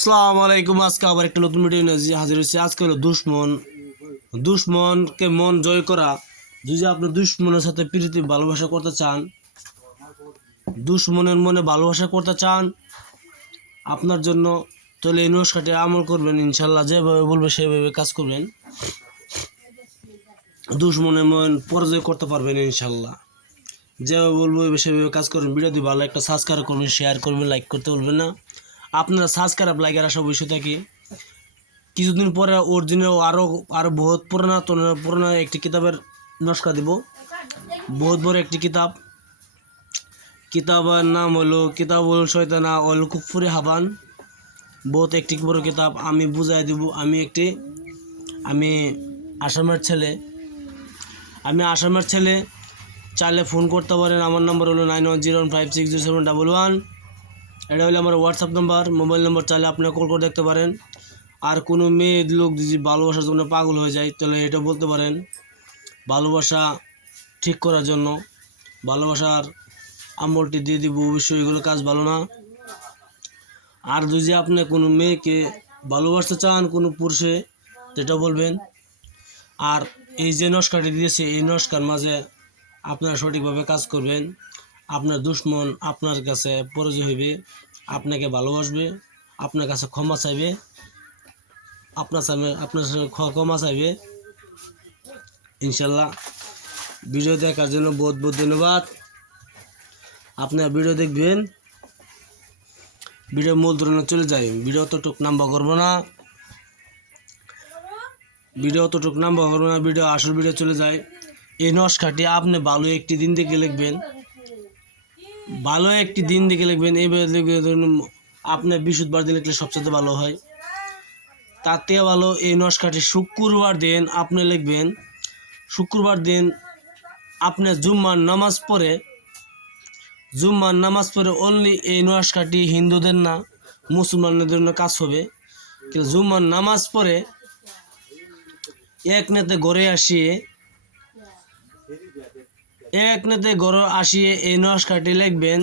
সালাম আলাইকুম, আজকে আবার একটা নতুন ভিডিও নিয়ে হাজির- হয়েছি। আজকে হলো দুশ্মন। দুশ্মনকে মন জয় করা। যদি আপনি দুশ্মনের সাথে প্রীতি, ভালোবাসা করতে চান, দুশ্মনের মনে ভালোবাসা করতে চান, আপনার জন্য তাহলে এই নস্কাটি আমল করবেন, ইনশাল্লাহ। যেভাবে বলবে, সেভাবে কাজ করবেন। দুশ্মনের মন পরাজয় করতে পারবেন, ইনশাল্লাহ। যেভাবে বলব, সেভাবে কাজ করবেন। ভিডিওটি ভালো একটা সাবস্ক্রাইব করবেন শেয়ার করবেন লাইক করতে বলবেন না। আপনারা সাবস্ক্রাইব লাইকের আসা বসে থাকি। কিছুদিন পরে অরিজিনাল আরও আরও বহুত পুরানা পুরানা একটি কিতাবের নস্কা দিব। বহুত বড় একটি কিতাব। কিতাবের নাম হলো কিতাব কিতাবুল শয়তানা অল কুফুরি হাবান। বহুত একটি বড় কিতাব, আমি বুঝাই দিব। আমি একটি, আমি আসামের ছেলে। আমি আসামের ছেলে, চাইলে ফোন করতে পারেন। আমার নাম্বার হলো nine one zero five six zero seven double one এটা হলো আমার হোয়াটসঅ্যাপ নাম্বার মোবাইল নাম্বার চাইলে আপনারা কল করে দেখতে পারেন। আর কোনো মেয়ে লোক যদি ভালোবাসার জন্য পাগল হয়ে যায়, তাহলে এটা বলতে পারেন, ভালোবাসা ঠিক করার জন্য। ভালোবাসার আমলটি দিয়ে দিব, অবশ্যই এগুলো কাজ ভালো না। আর যদি আপনি কোনো মেয়েকে ভালোবাসতে চান কোনো পুরুষে, সেটা বলবেন। আর এই যে নস্কারটি দিয়েছে, এই নস্কার মাঝে আপনারা সঠিকভাবে কাজ করবেন। আপনার দুশ্মন আপনার কাছে পরাজয় হইবে, আপনাকে ভালোবাসবে, আপনার কাছে ক্ষমা চাইবে, আপনার সামনে আপনার খ- ক্ষমা চাইবে। ইনশাল্লাহ ভিডিও দেখার জন্য বহুত বহুত ধন্যবাদ। আপনার ভিডিও দেখবেন, ভিডিও মূল ধরনের চলে যায়। ভিডিও অতটুক নাম্বার করব না। ভিডিও অতটুক নাম্বার করব না, ভিডিও আসল ভিডিও চলে যায়। এই নস্কাটি আপনি ভালো একটি দিন দেখে লিখবেন। ভালো একটি দিন দেখে লিখবেন। এইভাবে ধরুন, আপনার দিন লিখলে সবচেয়ে ভালো হয়। তাতে ভালো এই নস্কাটি শুক্রবার দিন আপনি লিখবেন, শুক্রবার দিন আপনি জুম্মার নামাজ পড়ে। জুম্মার নামাজ পড়ে অনলি এই নস্কাটি হিন্দুদের না, মুসলমানদের জন্য কাজ হবে। কিন্তু জুম্মার নামাজ পড়ে এক নেতে ঘরে আসিয়ে এক নেতে ঘরে আসিয়ে এই নস্কাটি লিখবেন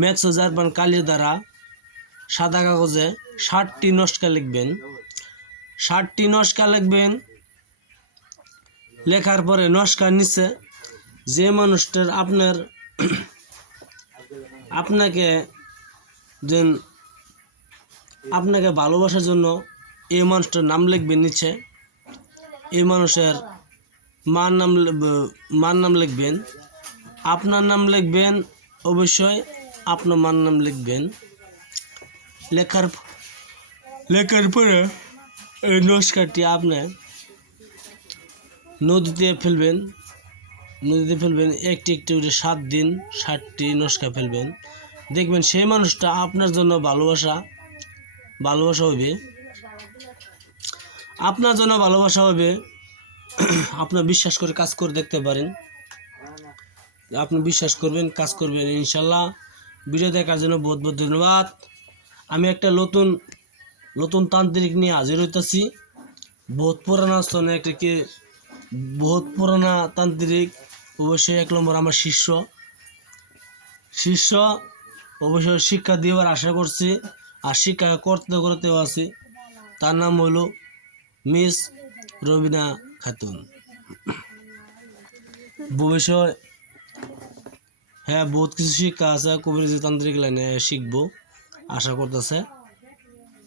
ম্যাক্স জার্মান কালির দ্বারা সাদা কাগজে ষাটটি নস্কা লিখবেন। ষাটটি নস্কা লিখবেন, লেখার পরে নস্কার নিচে, যে মানুষটার আপনার, আপনাকে যেন, আপনাকে ভালোবাসার জন্য এই মানুষটার নাম লিখবেন নিচে এই মানুষের মার নাম মার নাম লিখবেন। আপনার নাম লিখবেন, অবশ্যই আপনার মার নাম লিখবেন। লেখার লেখার পরে এই নস্কারটি আপনি নদীতে ফেলবেন। নদীতে ফেলবেন, একটি একটি করে সাত দিন ষাটটি নস্কা ফেলবেন। দেখবেন সেই মানুষটা আপনার জন্য ভালোবাসা ভালোবাসা হবে। আপনার জন্য ভালোবাসা হবে আপনার বিশ্বাস করে কাজ করে দেখতে পারেন। আপনি বিশ্বাস করবেন, কাজ করবেন, ইনশাল্লাহ। ভিডিও দেখার জন্য বহুত বহুত ধন্যবাদ। আমি একটা নতুন নতুন তান্ত্রিক নিয়ে হাজির হইতেছি। বহুত পুরানা স্থানে একটা কে, বহুত পুরানা তান্ত্রিক, অবশ্যই এক নম্বর আমার শিষ্য। শিষ্য অবশ্যই শিক্ষা দেওয়ার আশা করছি, আর শিক্ষা করতে করতেও আছি। তার নাম হলো মিস রবিনা খাতুন। ভবিষ্যৎ হ্যাঁ বহুত কিছু শিক্ষা আছে কবিরাজি তান্ত্রিক লাইনে শিখব, আশা করতেছে।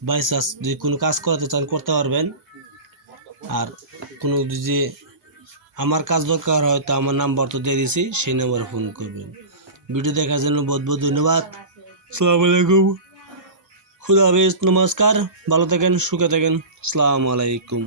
বাই চান্স যদি কোনো কাজ করাতে চান, করতে পারবেন। আর কোনো যদি আমার কাজ দরকার হয়, তো আমার নাম্বার তো দিয়ে দিয়েছি সেই নাম্বারে ফোন করবেন। ভিডিও দেখার জন্য বহুত বহুত ধন্যবাদ। আসসালামু আলাইকুম। খুদা হাফিজ, নমস্কার। ভালো থাকেন, সুখে থাকেন। আসসালামু আলাইকুম।